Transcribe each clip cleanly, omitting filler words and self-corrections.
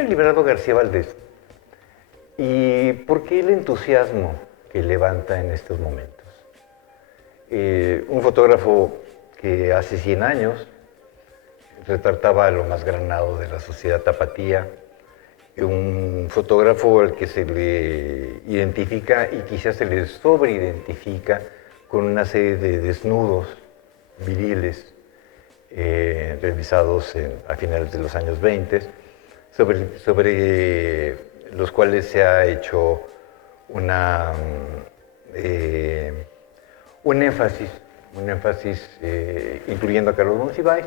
es Librado García Valdés? ¿Y por qué el entusiasmo que levanta en estos momentos? Un fotógrafo que hace 100 años retrataba lo más granado de la sociedad tapatía, un fotógrafo al que se le identifica y quizás se le sobreidentifica con una serie de desnudos viriles realizados a finales de los años 20, sobre los cuales se ha hecho un énfasis, incluyendo a Carlos Monsiváis,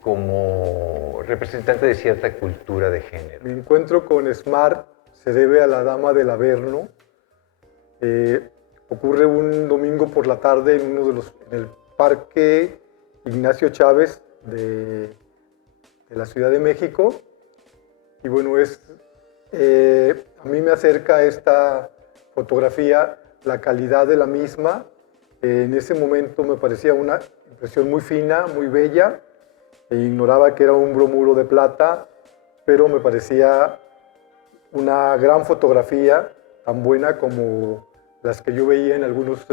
como representante de cierta cultura de género. Mi encuentro con Smart se debe a la Dama del Averno. Ocurre un domingo por la tarde en el Parque Ignacio Chávez de la Ciudad de México. Y bueno, a mí me acerca esta fotografía, la calidad de la misma. En ese momento me parecía una impresión muy fina, muy bella. Ignoraba que era un bromuro de plata, pero me parecía una gran fotografía, tan buena como las que yo veía en algunas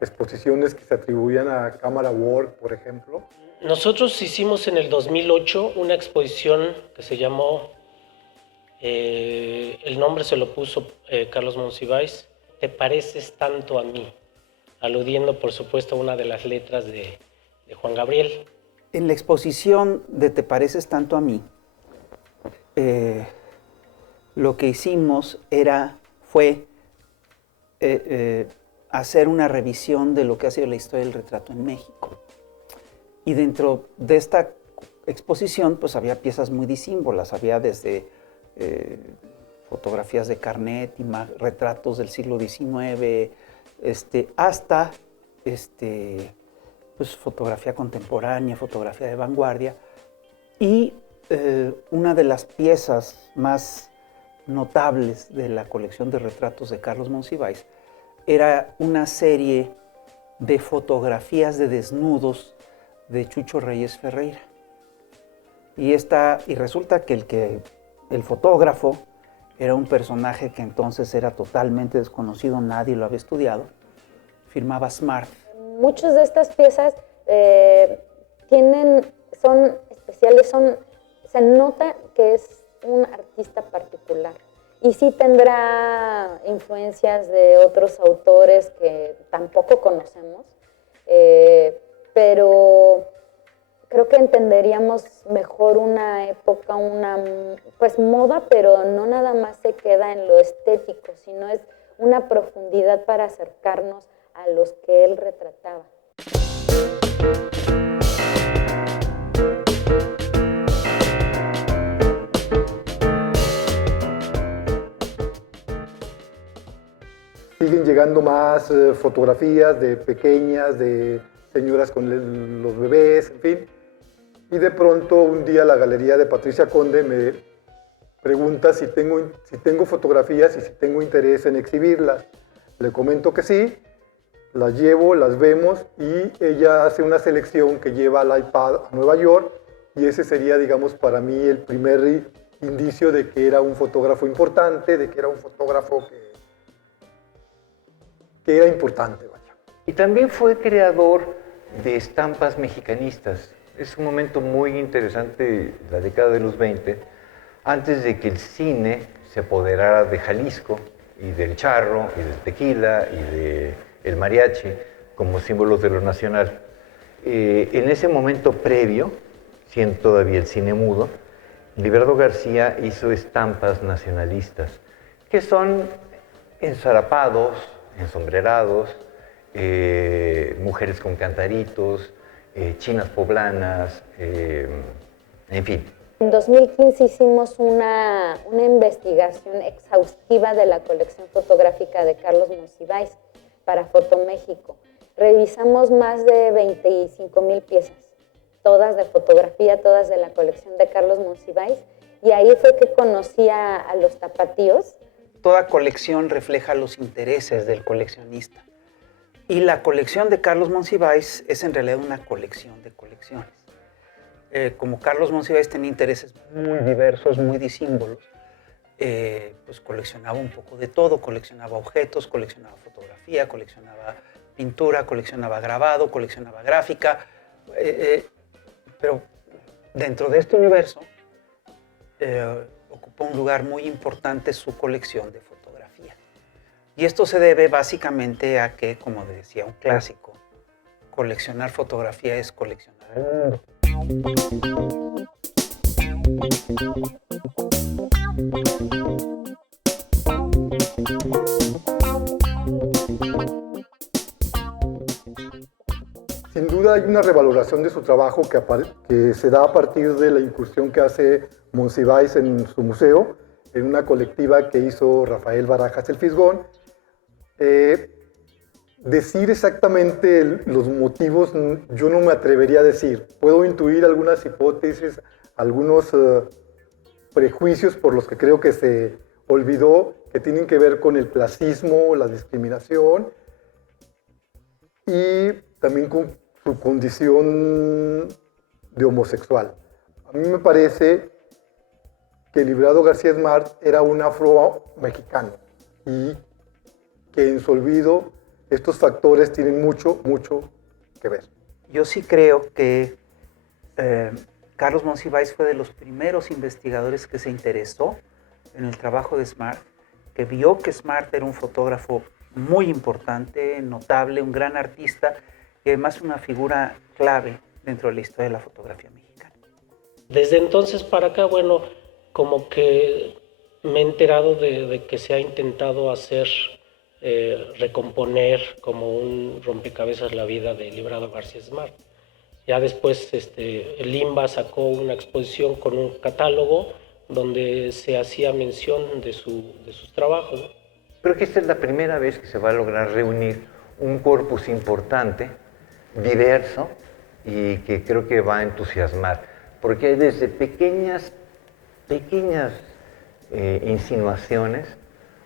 exposiciones que se atribuían a Cámara Work, por ejemplo. Nosotros hicimos en el 2008 una exposición que se llamó, el nombre se lo puso Carlos Monsiváis, Te pareces tanto a mí, aludiendo por supuesto a una de las letras de Juan Gabriel. En la exposición de Te pareces tanto a mí, lo que hicimos fue hacer una revisión de lo que ha sido la historia del retrato en México. Y dentro de esta exposición pues había piezas muy disímbolas, había desde fotografías de Carnet, retratos del siglo XIX, hasta pues, fotografía contemporánea, fotografía de vanguardia. Y una de las piezas más notables de la colección de retratos de Carlos Monsiváis era una serie de fotografías de desnudos de Chucho Reyes Ferreira. Y resulta que el fotógrafo era un personaje que entonces era totalmente desconocido, nadie lo había estudiado, firmaba Smart. Muchas de estas piezas son especiales, se nota que es un artista particular. Y sí tendrá influencias de otros autores que tampoco conocemos, pero creo que entenderíamos mejor una época, pues moda, pero no nada más se queda en lo estético, sino es una profundidad para acercarnos a los que él retrataba. Siguen llegando más fotografías de pequeñas, de señoras con los bebés, en fin. Y de pronto un día la galería de Patricia Conde me pregunta si tengo fotografías y si tengo interés en exhibirlas. Le comento que sí, las llevo, las vemos y ella hace una selección que lleva al iPad a Nueva York y ese sería, digamos, para mí el primer indicio de que era un fotógrafo importante, de que era un fotógrafo que era importante, vaya. Y también fue creador de estampas mexicanistas. Es un momento muy interesante, la década de los 20, antes de que el cine se apoderara de Jalisco y del charro y del tequila y del mariachi como símbolos de lo nacional. En ese momento previo, siendo todavía el cine mudo, Librado García hizo estampas nacionalistas, que son ensarapados, ensombrerados, mujeres con cantaritos, chinas poblanas, en fin. En 2015 hicimos una investigación exhaustiva de la colección fotográfica de Carlos Monsiváis para Fotoméxico. Revisamos más de 25,000 piezas, todas de fotografía, todas de la colección de Carlos Monsiváis, y ahí fue que conocí a los tapatíos. Toda colección refleja los intereses del coleccionista. Y la colección de Carlos Monsiváis es en realidad una colección de colecciones. como Carlos Monsiváis tenía intereses muy diversos, muy disímbolos, pues coleccionaba un poco de todo, coleccionaba objetos, coleccionaba fotografía, coleccionaba pintura, coleccionaba grabado, coleccionaba gráfica, pero dentro de este universo ocupa un lugar muy importante su colección de fotografía. Y esto se debe básicamente a que, como decía un clásico, coleccionar fotografía es coleccionar el mundo. Sin duda hay una revaloración de su trabajo que se da a partir de la incursión que hace Monsiváis en su museo, en una colectiva que hizo Rafael Barajas el Fisgón. Decir exactamente los motivos yo no me atrevería a decir. Puedo intuir algunas hipótesis, algunos prejuicios por los que creo que se olvidó, que tienen que ver con el clasismo, la discriminación y también con su condición de homosexual. A mí me parece que Librado García Smart era un afro-mexicano y que en su olvido estos factores tienen mucho que ver. Yo sí creo que Carlos Monsiváis fue de los primeros investigadores que se interesó en el trabajo de Smart, que vio que Smart era un fotógrafo muy importante, notable, un gran artista y además una figura clave dentro de la historia de la fotografía mexicana. Desde entonces para acá, bueno, como que me he enterado de que se ha intentado hacer, recomponer como un rompecabezas la vida de Librado García Smart. Ya después el IMBA sacó una exposición con un catálogo donde se hacía mención de sus trabajos, ¿no? Creo que esta es la primera vez que se va a lograr reunir un corpus importante, diverso, y que creo que va a entusiasmar, porque hay desde pequeñas insinuaciones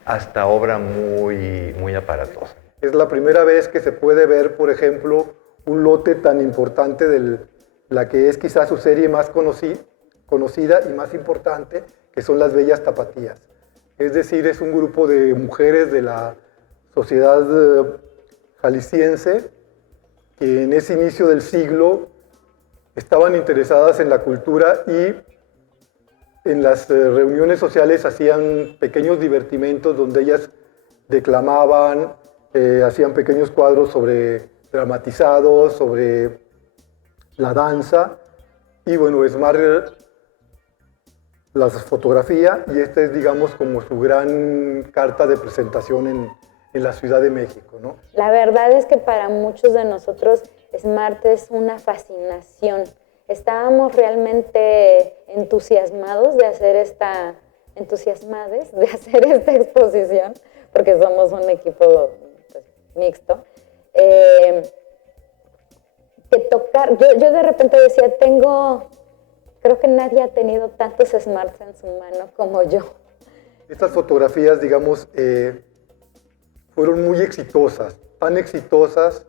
hasta obra muy aparatosa. Es la primera vez que se puede ver, por ejemplo, un lote tan importante de la que es quizás su serie más conocida y más importante, que son las Bellas Tapatías. Es decir, es un grupo de mujeres de la sociedad jalisciense que en ese inicio del siglo estaban interesadas en la cultura y en las reuniones sociales hacían pequeños divertimentos donde ellas declamaban, hacían pequeños cuadros dramatizados sobre la danza y bueno, Smart las fotografía y esta es, digamos, como su gran carta de presentación en la Ciudad de México, ¿no? La verdad es que para muchos de nosotros Smart es una fascinación. Estábamos realmente entusiasmades de hacer esta exposición, porque somos un equipo pues, mixto. Yo de repente decía, creo que nadie ha tenido tantos Smarts en su mano como yo. Estas fotografías, digamos, fueron muy exitosas, tan exitosas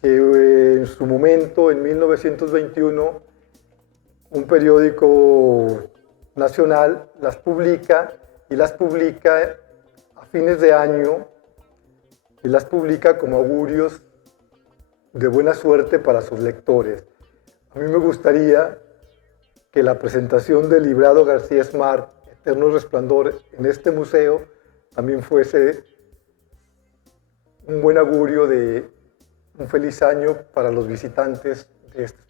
que en su momento, en 1921, un periódico nacional las publica a fines de año y las publica como augurios de buena suerte para sus lectores. A mí me gustaría que la presentación de Librado García Smart, Eternos Resplandores, en este museo también fuese un buen augurio de un feliz año para los visitantes de este